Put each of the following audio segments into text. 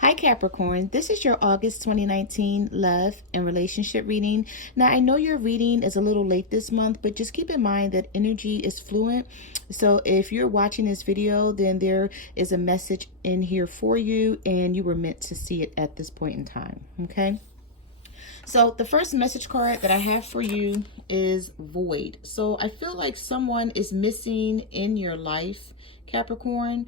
Hi Capricorn, this is your August 2019 love and relationship reading. Now I know your reading is a little late this month, but just keep in mind that energy is fluent. So if you're watching this video, then there is a message in here for you and you were meant to see it at this point in time, okay? So the first message card that I have for you is void. So I feel like someone is missing in your life, Capricorn.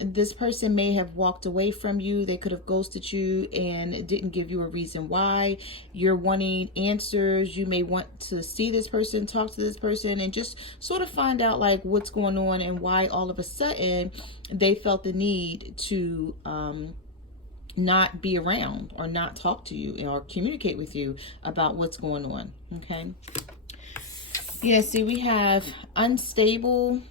This person may have walked away from you. They could have ghosted you and didn't give you a reason why. You're wanting answers. You may want to see this person, talk to this person, and just sort of find out like what's going on and why all of a sudden they felt the need to not be around or not talk to you or communicate with you about what's going on. Okay. Yeah, see, we have unstable.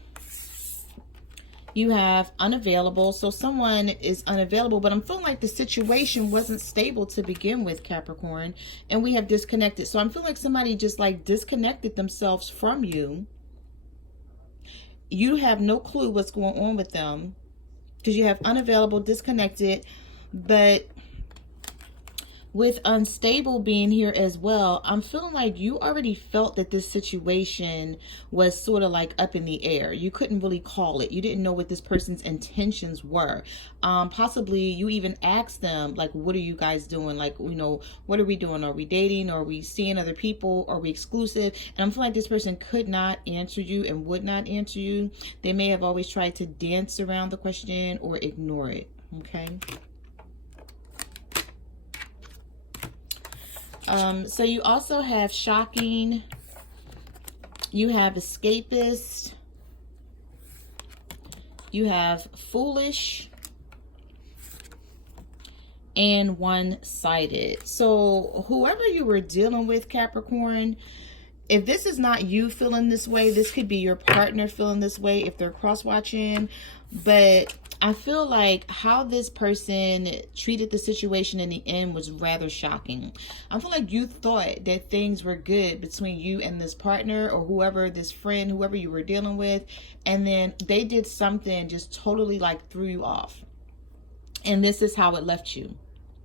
You have unavailable. So someone is unavailable, but I'm feeling like the situation wasn't stable to begin with, Capricorn. And we have disconnected. So I'm feeling like somebody just like disconnected themselves from you. You have no clue what's going on with them because you have unavailable, disconnected, but with unstable being here as well, I'm feeling like you already felt that this situation was sort of like up in the air. You couldn't really call it. You didn't know what this person's intentions were. Possibly you even asked them, like, what are you guys doing? Like, you know, what are we doing? Are we dating? Are we seeing other people? Are we exclusive? And I'm feeling like this person could not answer you and would not answer you. They may have always tried to dance around the question or ignore it. Okay. So you also have shocking, you have escapist, you have foolish, and one-sided. So whoever you were dealing with, Capricorn, if this is not you feeling this way, this could be your partner feeling this way if they're cross-watching. But I feel like how this person treated the situation in the end was rather shocking. I feel like you thought that things were good between you and this partner or whoever, this friend, whoever you were dealing with. And then they did something just totally like threw you off. And this is how it left you.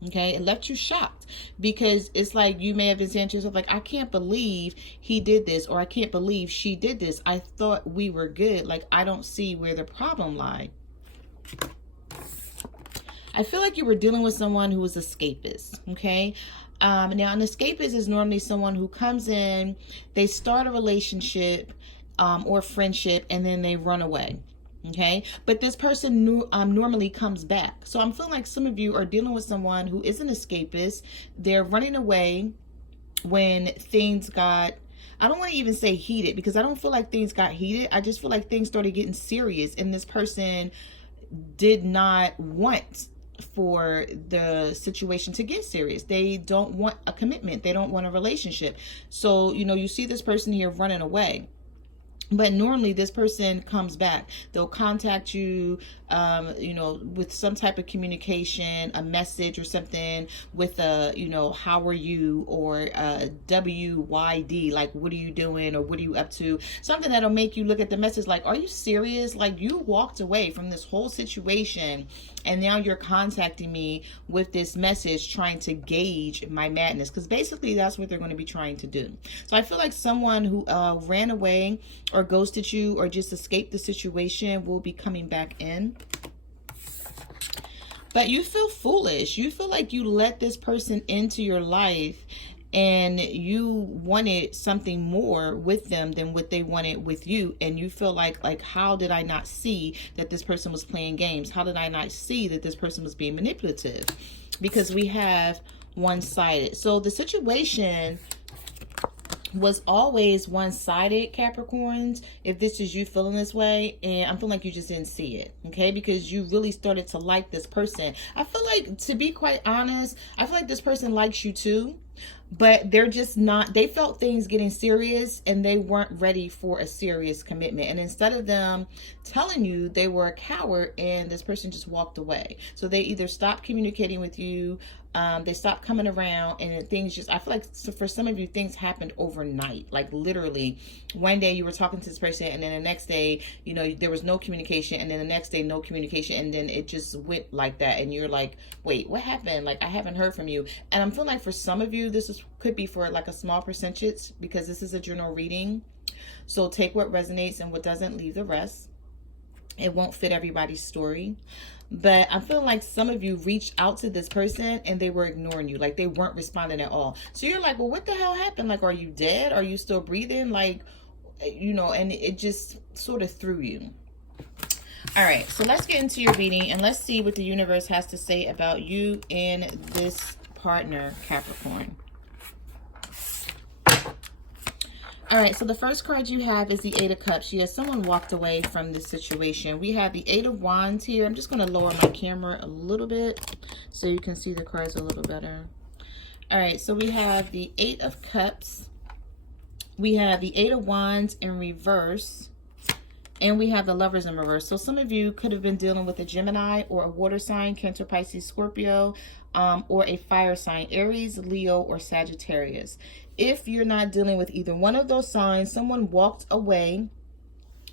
Okay, it left you shocked because it's like you may have been saying to yourself, like, I can't believe he did this, or I can't believe she did this. I thought we were good. Like, I don't see where the problem lied. I feel like you were dealing with someone who was escapist. Okay. Now, an escapist is normally someone who comes in, they start a relationship or friendship, and then they run away. Okay, but this person normally comes back. So I'm feeling like some of you are dealing with someone who is an escapist. They're running away when things got, I don't want to even say heated because I don't feel like things got heated. I just feel like things started getting serious and this person did not want for the situation to get serious. They don't want a commitment. They don't want a relationship. So, you know, you see this person here running away. But normally this person comes back. They'll contact you, you know, with some type of communication, a message or something with a, you know, how are you, or WYD, like what are you doing or what are you up to? Something that'll make you look at the message like, are you serious? Like you walked away from this whole situation and now you're contacting me with this message trying to gauge my madness. Because basically that's what they're going to be trying to do. So I feel like someone who ran away or ghosted you or just escaped the situation will be coming back in. But you feel foolish. You feel like you let this person into your life and you wanted something more with them than what they wanted with you. And you feel like, how did I not see that this person was playing games? How did I not see that this person was being manipulative? Because we have one-sided. So the situation was always one-sided, Capricorns, if this is you feeling this way, and I'm feeling like you just didn't see it, okay? Because you really started to like this person. I feel like, to be quite honest, I feel like this person likes you too, but they're just not, they felt things getting serious and they weren't ready for a serious commitment. And instead of them telling you, they were a coward and this person just walked away. So they either stopped communicating with you, they stopped coming around, and things just, I feel like for some of you, things happened overnight. Like literally one day you were talking to this person and then the next day, you know, there was no communication, and then the next day no communication, and then it just went like that, and you're like, wait, what happened? Like, I haven't heard from you. And I'm feeling like for some of you, could be for like a small percentage, because this is a general reading. So take what resonates and what doesn't, leave the rest. It won't fit everybody's story. But I'm feeling like some of you reached out to this person and they were ignoring you. Like they weren't responding at all. So you're like, well, what the hell happened? Like, are you dead? Are you still breathing? Like, you know, and it just sort of threw you. All right, so let's get into your reading and let's see what the universe has to say about you and this partner, Capricorn. All right, so the first card you have is the Eight of Cups. Yes, someone walked away from this situation. We have the Eight of Wands here. I'm just going to lower my camera a little bit so you can see the cards a little better. All right, so we have the Eight of Cups. We have the Eight of Wands in reverse. And we have the Lovers in reverse. So some of you could have been dealing with a Gemini or a water sign, Cancer, Pisces, Scorpio, or a fire sign, Aries, Leo, or Sagittarius. If you're not dealing with either one of those signs, someone walked away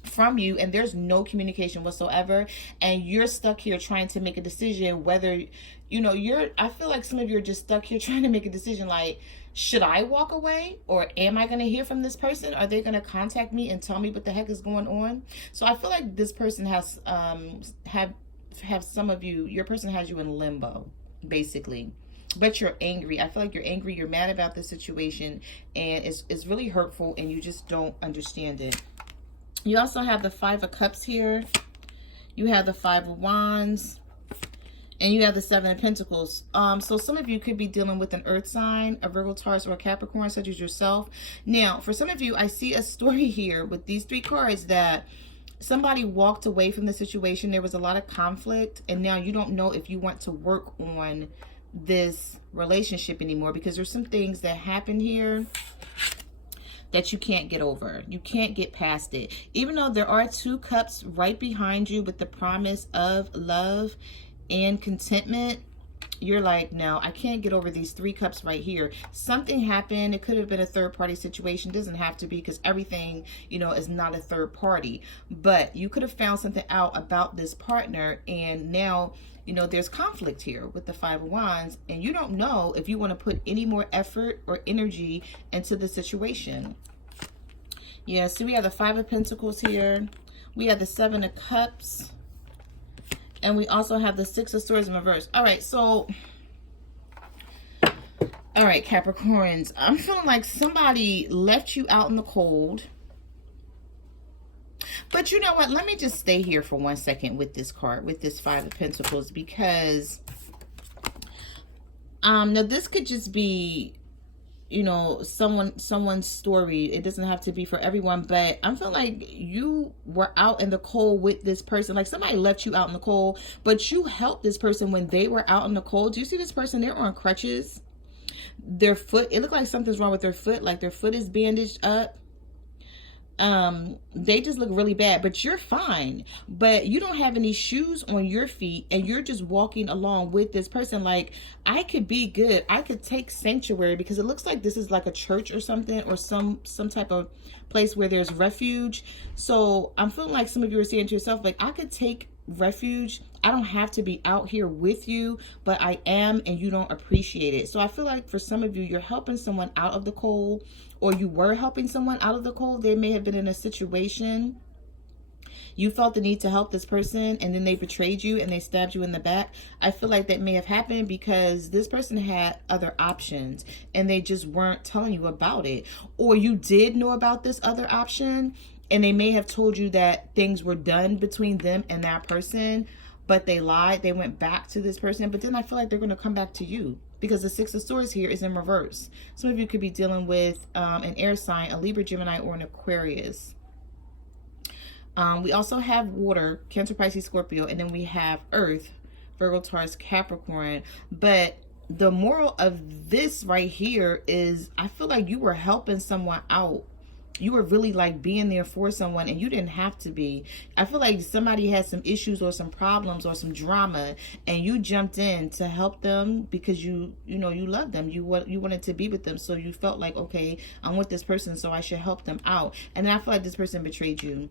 from you and there's no communication whatsoever, and you're stuck here trying to make a decision whether, you know, I feel like some of you are just stuck here trying to make a decision like, should I walk away, or am I going to hear from this person? Are they going to contact me and tell me what the heck is going on? So I feel like this person has have some of you, your person has you in limbo basically, but you're angry. I feel like you're angry, you're mad about the situation, and it's really hurtful and you just don't understand it. You also have the Five of Cups here. You have the Five of Wands. And you have the Seven of Pentacles. So some of you could be dealing with an earth sign, a Virgo, Taurus, or a Capricorn, such as yourself. Now, for some of you, I see a story here with these three cards that somebody walked away from the situation. There was a lot of conflict, and now you don't know if you want to work on this relationship anymore, because there's some things that happen here that you can't get over. You can't get past it. Even though there are two cups right behind you with the promise of love and contentment, you're like, no, I can't get over these three cups right here. Something happened. It could have been a third party situation. It doesn't have to be, because everything, you know, is not a third party. But you could have found something out about this partner, and now, you know, there's conflict here with the Five of Wands, and you don't know if you want to put any more effort or energy into the situation. Yeah, so we have the Five of Pentacles here. We have the Seven of Cups. And we also have the Six of Swords in reverse. All right, so, all right, Capricorns, I'm feeling like somebody left you out in the cold. But you know what? Let me just stay here for 1 second with this card, with this Five of Pentacles, because now this could just be, you know, someone's story. It doesn't have to be for everyone, but I'm feeling like you were out in the cold with this person. Like somebody left you out in the cold, but you helped this person when they were out in the cold. Do you see this person? They're on crutches. Their foot, it looked like something's wrong with their foot. Like their foot is bandaged up. They just look really bad, but you're fine. But you don't have any shoes on your feet, and you're just walking along with this person. Like, I could be good. I could take sanctuary, because it looks like this is like a church or something, or some type of place where there's refuge. So I'm feeling like some of you are saying to yourself, like, I could take refuge. I don't have to be out here with you, but I am, and you don't appreciate it. So I feel like for some of you, you're helping someone out of the cold, or you were helping someone out of the cold. They may have been in a situation. You felt the need to help this person, and then they betrayed you and they stabbed you in the back. I feel like that may have happened because this person had other options and they just weren't telling you about it. Or you did know about this other option, and they may have told you that things were done between them and that person, but they lied. They went back to this person. But then I feel like they're going to come back to you, because the Six of Swords here is in reverse. Some of you could be dealing with an air sign, a Libra, Gemini, or an Aquarius. We also have water, Cancer, Pisces, Scorpio, and then we have earth, Virgo, Taurus, Capricorn. But the moral of this right here is, I feel like you were helping someone out. You were really like being there for someone, and you didn't have to be. I feel like somebody had some issues or some problems or some drama, and you jumped in to help them because you know, you love them. You wanted to be with them. So you felt like, okay, I'm with this person, so I should help them out. And then I feel like this person betrayed you.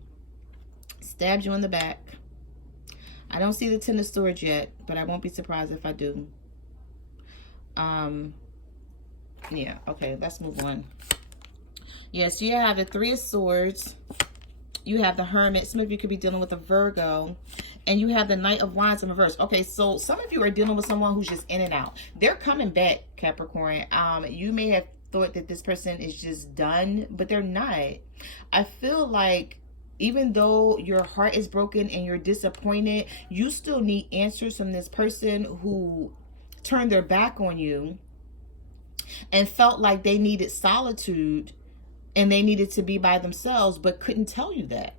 Stabbed you in the back. I don't see the Ten of Swords yet, but I won't be surprised if I do. Yeah, okay, let's move on. Yes, you have the Three of Swords. You have the Hermit. Some of you could be dealing with a Virgo. And you have the Knight of Wands in reverse. Okay, so some of you are dealing with someone who's just in and out. They're coming back, Capricorn. You may have thought that this person is just done, but they're not. I feel like even though your heart is broken and you're disappointed, you still need answers from this person who turned their back on you and felt like they needed solitude and they needed to be by themselves, but couldn't tell you that.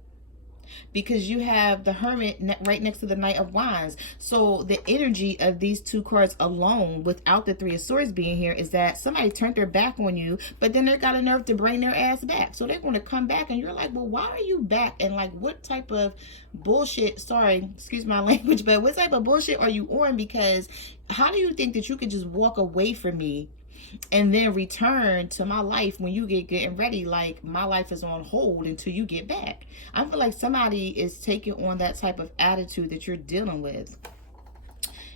Because you have the Hermit right next to the Knight of Wands. So the energy of these two cards alone, without the Three of Swords being here, is that somebody turned their back on you, but then they got a nerve to bring their ass back. So they're going to come back and you're like, well, why are you back? And like, what type of bullshit, sorry, excuse my language, but what type of bullshit are you on? Because how do you think that you could just walk away from me and then return to my life when you get good and ready? Like, my life is on hold until you get back. I feel like somebody is taking on that type of attitude that you're dealing with.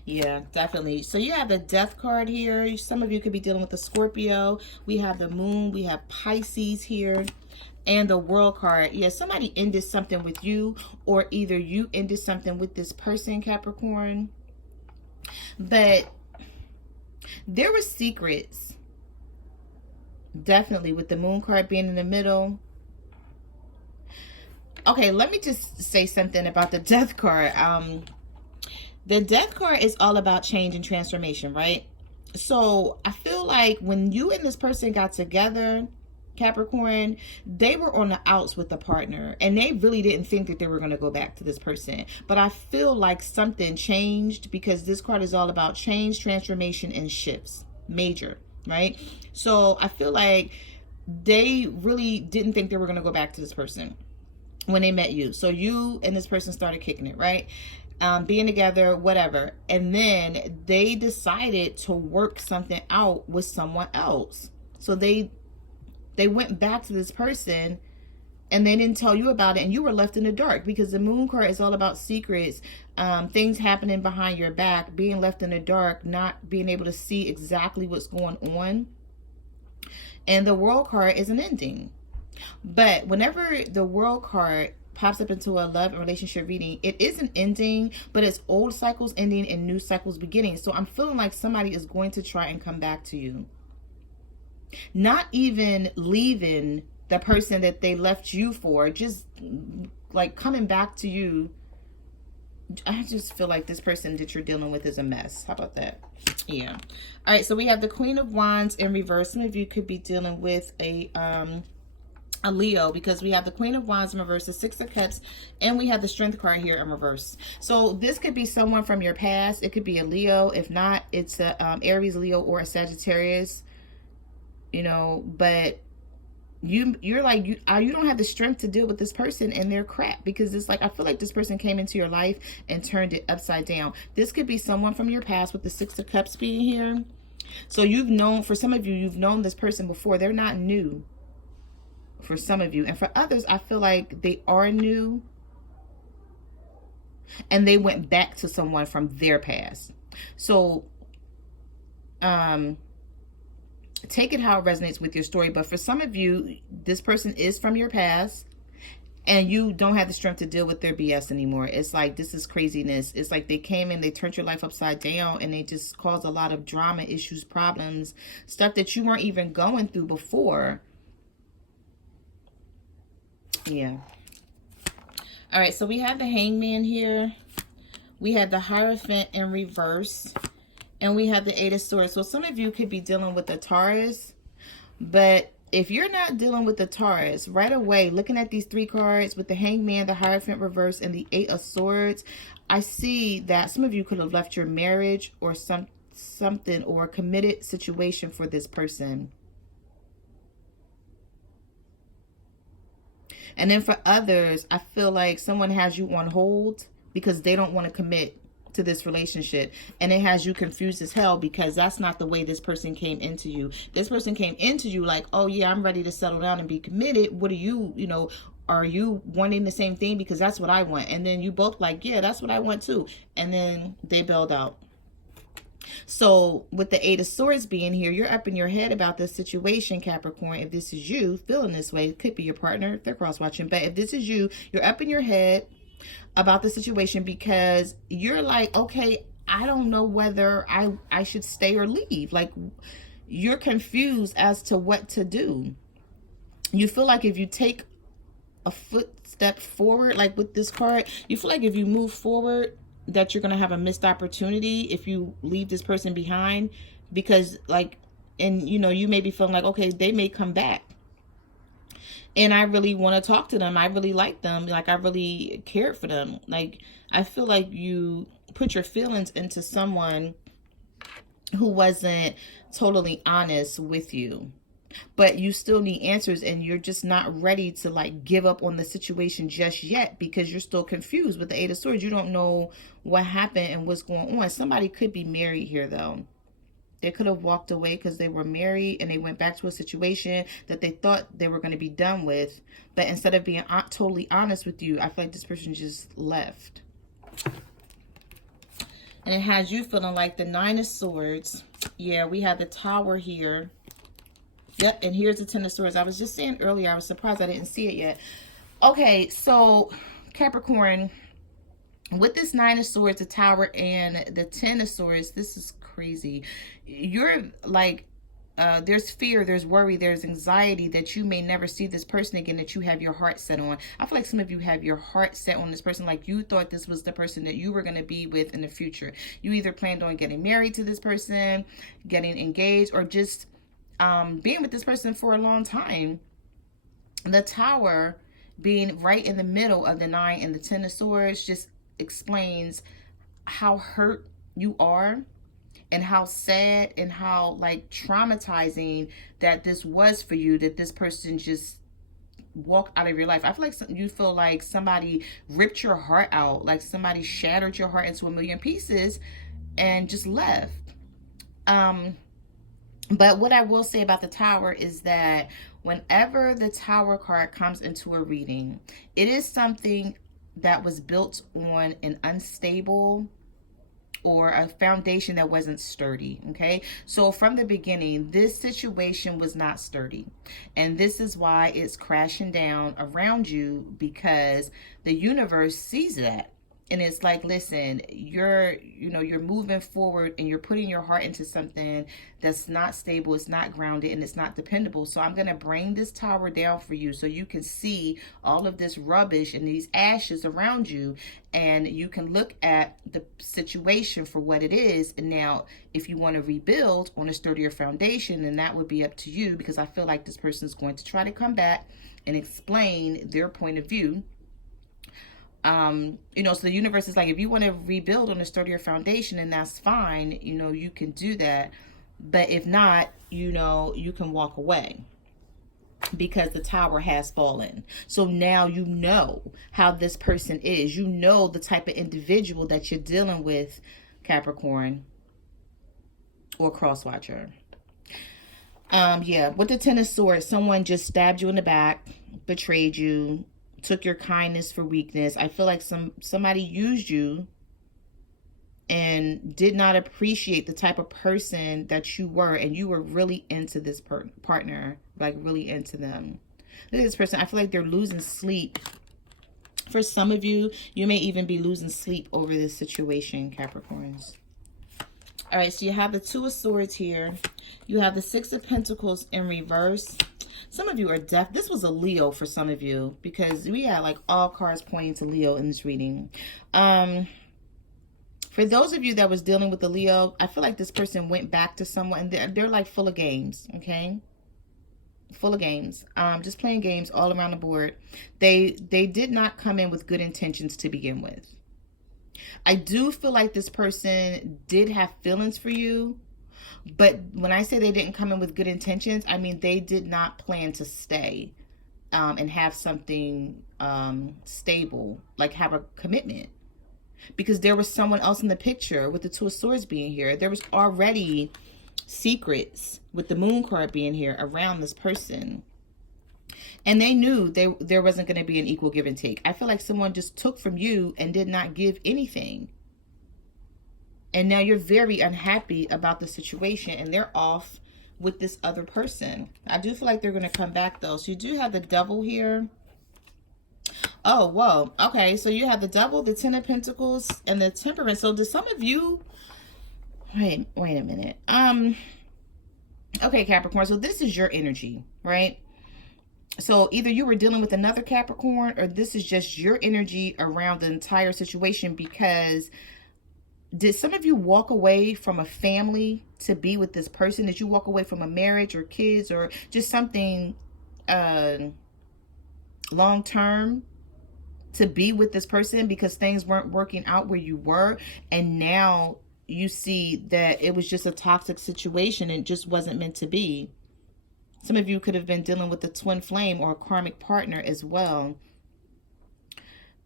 Yeah, definitely. So you have the Death card here. Some of you could be dealing with the Scorpio. We have the Moon. We have Pisces here. And the World card. Yeah, somebody ended something with you, or either you ended something with this person, Capricorn. But there were secrets, definitely, with the Moon card being in the middle. Okay, let me just say something about the Death card. The Death card is all about change and transformation, right? So I feel like when you and this person got together, Capricorn, they were on the outs with the partner, and they really didn't think that they were going to go back to this person. But I feel like something changed, because this card is all about change, transformation, and shifts. Major, right? So I feel like they really didn't think they were going to go back to this person when they met you. So you and this person started kicking it, right? Being together, whatever. And then they decided to work something out with someone else. So they went back to this person and they didn't tell you about it, and you were left in the dark, because the Moon card is all about secrets, things happening behind your back, being left in the dark, not being able to see exactly what's going on. And the World card is an ending. But whenever the World card pops up into a love and relationship reading, it is an ending, but it's old cycles ending and new cycles beginning. So I'm feeling like somebody is going to try and come back to you. Not even leaving the person that they left you for, just like coming back to you. I just feel like this person that you're dealing with is a mess. How about that? Yeah. All right, so we have the Queen of Wands in reverse. Some of you could be dealing with a Leo, because we have the Queen of Wands in reverse, the Six of Cups, and we have the Strength card here in reverse. So this could be someone from your past. It could be a Leo. If not, it's a Aries, Leo, or a Sagittarius. You know, but you're like, you don't have the strength to deal with this person and their crap, because it's like, I feel like this person came into your life and turned it upside down. This could be someone from your past with the Six of Cups being here. So you've known, for some of you, you've known this person before. They're not new for some of you. And for others, I feel like they are new and they went back to someone from their past. So, take it how it resonates with your story. But for some of you, this person is from your past and you don't have the strength to deal with their BS anymore. It's like, this is craziness. It's like they came in, they turned your life upside down, and they just caused a lot of drama, issues, problems, stuff that you weren't even going through before. Yeah. All right, so we have the Hangman here. We have the Hierophant in reverse. And we have the Eight of Swords. So some of you could be dealing with the Taurus. But if you're not dealing with the Taurus, right away, looking at these three cards with the Hangman, the Hierophant reverse, and the Eight of Swords, I see that some of you could have left your marriage or something or a committed situation for this person. And then for others, I feel like someone has you on hold because they don't want to commit to this relationship, and it has you confused as hell because that's not the way this person came into you. This person came into you like, oh yeah, I'm ready to settle down and be committed. What are you, are you wanting the same thing? Because that's what I want. And then you both like, yeah, that's what I want too. And then they bailed out. So with the Eight of Swords being here, you're up in your head about this situation, Capricorn. If this is you feeling this way, it could be your partner if they're cross watching. But if this is you, you're up in your head about the situation because you're like, okay, I don't know whether I should stay or leave. Like, you're confused as to what to do. You feel like if you take a footstep forward, like with this card, you feel like if you move forward, that you're going to have a missed opportunity if you leave this person behind, because like, and you may be feeling like, okay, they may come back and I really want to talk to them. I really like them. Like, I really cared for them. Like, I feel like you put your feelings into someone who wasn't totally honest with you, but you still need answers, and you're just not ready to like give up on the situation just yet because you're still confused with the Eight of Swords. You don't know what happened and what's going on. Somebody could be married here though. They could have walked away because they were married and they went back to a situation that they thought they were going to be done with. But instead of being totally honest with you, I feel like this person just left. And it has you feeling like the Nine of Swords. Yeah, we have the Tower here. Yep, and here's the Ten of Swords. I was just saying earlier, I was surprised I didn't see it yet. Okay, so Capricorn, with this Nine of Swords, the Tower, and the Ten of Swords, this is crazy. You're like, there's fear, there's worry, there's anxiety that you may never see this person again that you have your heart set on. I feel like some of you have your heart set on this person, like you thought this was the person that you were going to be with in the future. You either planned on getting married to this person, getting engaged, or just being with this person for a long time. The Tower being right in the middle of the Nine and the Ten of Swords just explains how hurt you are and how sad and how like traumatizing that this was for you, that this person just walked out of your life. I feel like you feel like somebody ripped your heart out, like somebody shattered your heart into a million pieces and just left. But what I will say about the Tower is that whenever the Tower card comes into a reading, it is something that was built on an unstable or a foundation that wasn't sturdy. Okay, so from the beginning, this situation was not sturdy, and this is why it's crashing down around you, because the universe sees that. And it's like, listen, you're moving forward and you're putting your heart into something that's not stable, it's not grounded, and it's not dependable. So I'm going to bring this Tower down for you so you can see all of this rubbish and these ashes around you, and you can look at the situation for what it is. And now, if you want to rebuild on a sturdier foundation, then that would be up to you, because I feel like this person is going to try to come back and explain their point of view. So the universe is like, if you want to rebuild on a sturdier foundation, and that's fine, you can do that. But if not, you can walk away, because the Tower has fallen. So now you know how this person is. You know the type of individual that you're dealing with, Capricorn or crosswatcher. Yeah, with the Ten of Swords, someone just stabbed you in the back, betrayed you, took your kindness for weakness. I feel like somebody used you and did not appreciate the type of person that you were, and you were really into this partner, like really into them. Look at this person. I feel like they're losing sleep. For some of you, you may even be losing sleep over this situation, Capricorns. All right, so you have the Two of Swords here. You have the Six of Pentacles in reverse. Some of you are deaf. This was a Leo for some of you, because we had like all cards pointing to Leo in this reading. For those of you that was dealing with the Leo, I feel like this person went back to someone, and they're like full of games, okay? Full of games. Just playing games all around the board. They did not come in with good intentions to begin with. I do feel like this person did have feelings for you, but when I say they didn't come in with good intentions, I mean they did not plan to stay and have something stable, like have a commitment. Because there was someone else in the picture with the Two of Swords being here. There was already secrets with the Moon card being here around this person. And they knew there wasn't going to be an equal give and take. I feel like someone just took from you and did not give anything. And now you're very unhappy about the situation and they're off with this other person. I do feel like they're going to come back though. So you do have the Devil here. Oh, whoa. Okay, so you have the Devil, the Ten of Pentacles, and the Temperance. So do some of you... Wait a minute. Okay, Capricorn. So this is your energy, right? So either you were dealing with another Capricorn or this is just your energy around the entire situation, because did some of you walk away from a family to be with this person? Did you walk away from a marriage or kids or just something long-term to be with this person because things weren't working out where you were, and now you see that it was just a toxic situation and just wasn't meant to be? Some of you could have been dealing with a twin flame or a karmic partner as well.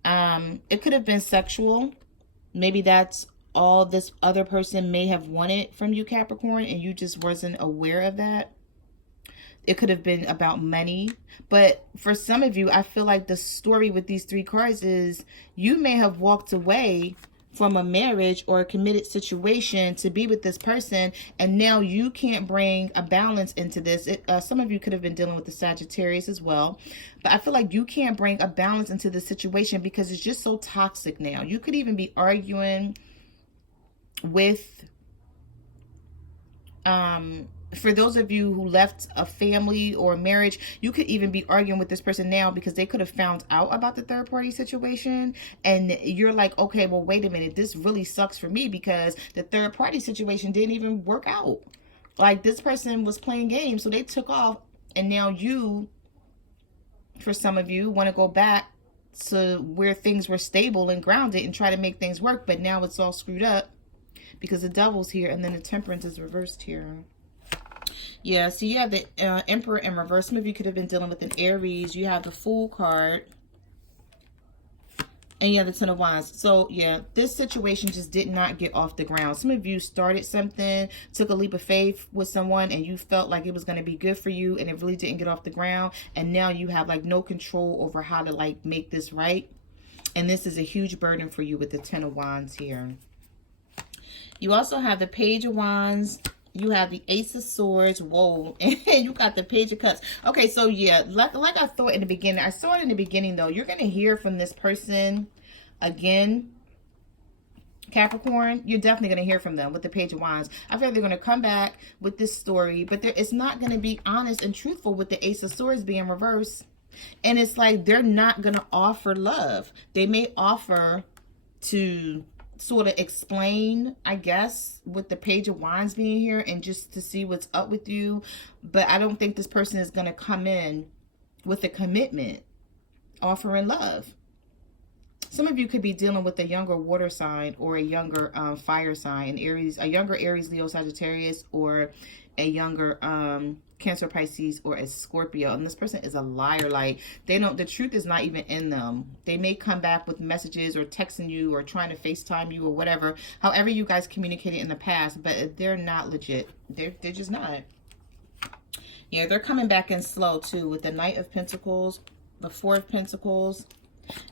It could have been sexual. Maybe that's all this other person may have wanted from you, Capricorn, and you just wasn't aware of that. It could have been about money. But for some of you, I feel like the story with these three cards is you may have walked away from a marriage or a committed situation to be with this person, and now you can't bring a balance into this. Some of you could have been dealing with the Sagittarius as well, but I feel like you can't bring a balance into the situation because it's just so toxic now. You could even be arguing with for those of you who left a family or a marriage, you could even be arguing with this person now because they could have found out about the third party situation. And you're like, okay, well, wait a minute. This really sucks for me because the third party situation didn't even work out. Like, this person was playing games, so they took off. And now you, for some of you, want to go back to where things were stable and grounded and try to make things work. But now it's all screwed up because the Devil's here and then the Temperance is reversed here. Yeah, so you have the Emperor in reverse. Some of you could have been dealing with an Aries. You have the Fool card. And you have the Ten of Wands. So, yeah, this situation just did not get off the ground. Some of you started something, took a leap of faith with someone, and you felt like it was going to be good for you, and it really didn't get off the ground. And now you have, like, no control over how to, like, make this right. And this is a huge burden for you with the Ten of Wands here. You also have the Page of Wands. You have the Ace of Swords. Whoa. And you got the Page of Cups. Okay, so yeah, like I thought in the beginning. I saw it in the beginning, though. You're going to hear from this person again, Capricorn. You're definitely going to hear from them with the Page of Wands. I feel like they're going to come back with this story, but it's not going to be honest and truthful with the Ace of Swords being reversed. And it's like they're not going to offer love. They may offer to sort of explain, I guess, with the Page of Wands being here and just to see what's up with you. But I don't think this person is going to come in with a commitment offering love. Some of you could be dealing with a younger water sign or a younger fire sign, Aries, a younger Aries, Leo, Sagittarius, or a younger Cancer, Pisces, or a Scorpio. And this person is a liar. Like, they don't, the truth is not even in them. They may come back with messages or texting you or trying to FaceTime you or whatever, however you guys communicated in the past, but they're not legit. They're just not. Yeah, they're coming back in slow too with the Knight of Pentacles, the Four of Pentacles,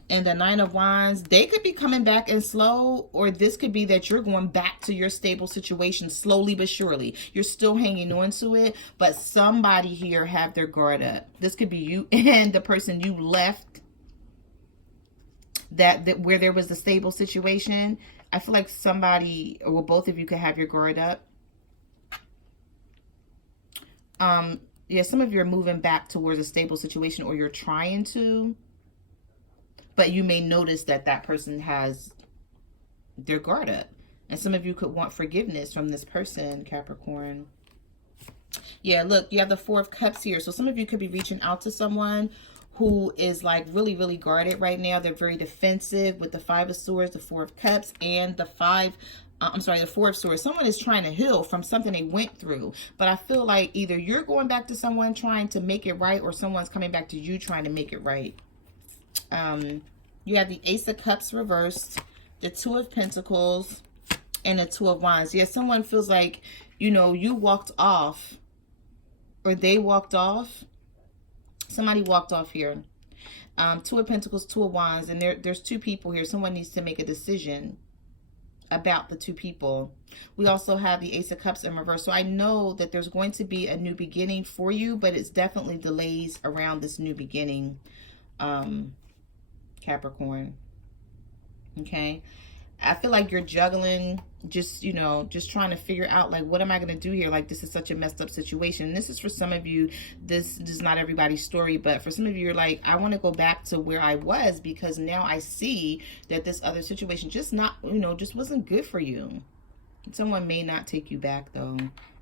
and the Nine of Wands. They could be coming back in slow, or this could be that you're going back to your stable situation slowly but surely. You're still hanging on to it, but somebody here have their guard up. This could be you and the person you left that where there was a stable situation. I feel like somebody, or both of you, could have your guard up. Yeah, some of you are moving back towards a stable situation, or you're trying to. But you may notice that that person has their guard up. And some of you could want forgiveness from this person, Capricorn. Yeah, look, you have the Four of Cups here. So some of you could be reaching out to someone who is like really, really guarded right now. They're very defensive with the Five of Swords, the Four of Cups, and the the Four of Swords. Someone is trying to heal from something they went through. But I feel like either you're going back to someone trying to make it right, or someone's coming back to you trying to make it right. You have the Ace of Cups reversed, the Two of Pentacles, and the Two of Wands. Yeah, someone feels like, you know, you walked off, or they walked off. Somebody walked off here. Two of Pentacles, Two of Wands, and there's two people here. Someone needs to make a decision about the two people. We also have the Ace of Cups in reverse. So I know that there's going to be a new beginning for you, but it's definitely delays around this new beginning, Capricorn. Okay. I feel like you're juggling, just, you know, just trying to figure out, like, what am I going to do here? Like, this is such a messed up situation. And this is for some of you, this is not everybody's story, but for some of you, you're like, I want to go back to where I was, because now I see that this other situation just not, you know, just wasn't good for you. Someone may not take you back, though.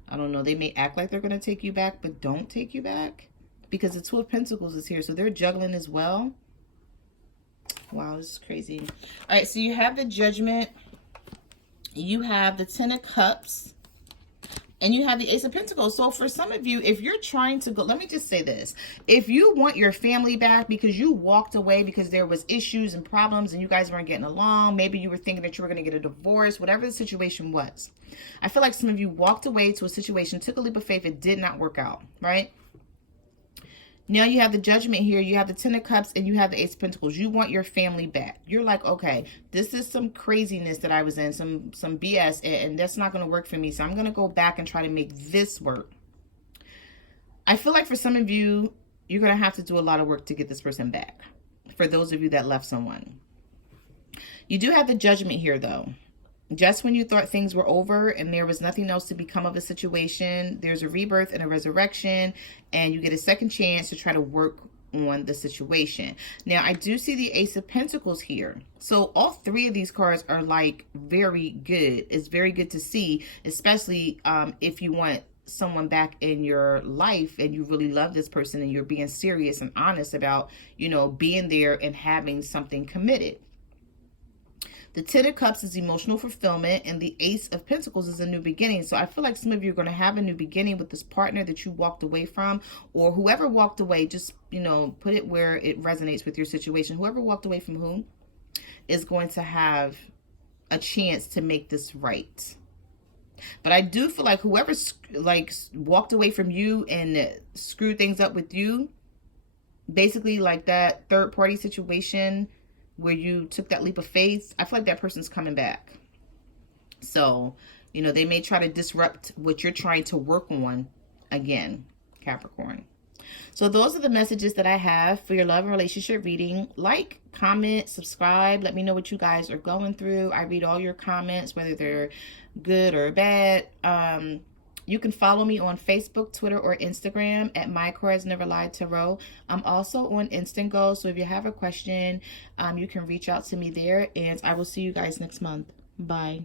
I don't know. They may act like they're going to take you back, but don't take you back, because the Two of Pentacles is here. So they're juggling as well. Wow, this is crazy. All right, so you have the Judgment, you have the Ten of Cups, and you have the Ace of Pentacles. So for some of you, if you're trying to go, let me just say this. If you want your family back because you walked away because there was issues and problems and you guys weren't getting along, maybe you were thinking that you were going to get a divorce, whatever the situation was. I feel like some of you walked away to a situation, took a leap of faith, it did not work out, right? Now you have the Judgment here, you have the Ten of Cups, and you have the Ace of Pentacles. You want your family back. You're like, okay, this is some craziness that I was in, some BS, and that's not going to work for me. So I'm going to go back and try to make this work. I feel like for some of you, you're going to have to do a lot of work to get this person back. For those of you that left someone. You do have the Judgment here, though. Just when you thought things were over and there was nothing else to become of a situation, there's a rebirth and a resurrection, and you get a second chance to try to work on the situation. Now, I do see the Ace of Pentacles here. So all three of these cards are like very good. It's very good to see, especially if you want someone back in your life and you really love this person and you're being serious and honest about, you know, being there and having something committed. The Ten of Cups is emotional fulfillment, and the Ace of Pentacles is a new beginning. So I feel like some of you are going to have a new beginning with this partner that you walked away from, or whoever walked away, just, you know, put it where it resonates with your situation. Whoever walked away from whom is going to have a chance to make this right. But I do feel like whoever like walked away from you and screwed things up with you, basically like that third party situation where you took that leap of faith, I feel like that person's coming back. So, you know, they may try to disrupt what you're trying to work on again, Capricorn. So those are the messages that I have for your love and relationship reading. Like, comment, subscribe. Let me know what you guys are going through. I read all your comments, whether they're good or bad. You can follow me on Facebook, Twitter, or Instagram at My Cards Never Lied Tarot. I'm also on Instant Go, so if you have a question, you can reach out to me there, and I will see you guys next month. Bye.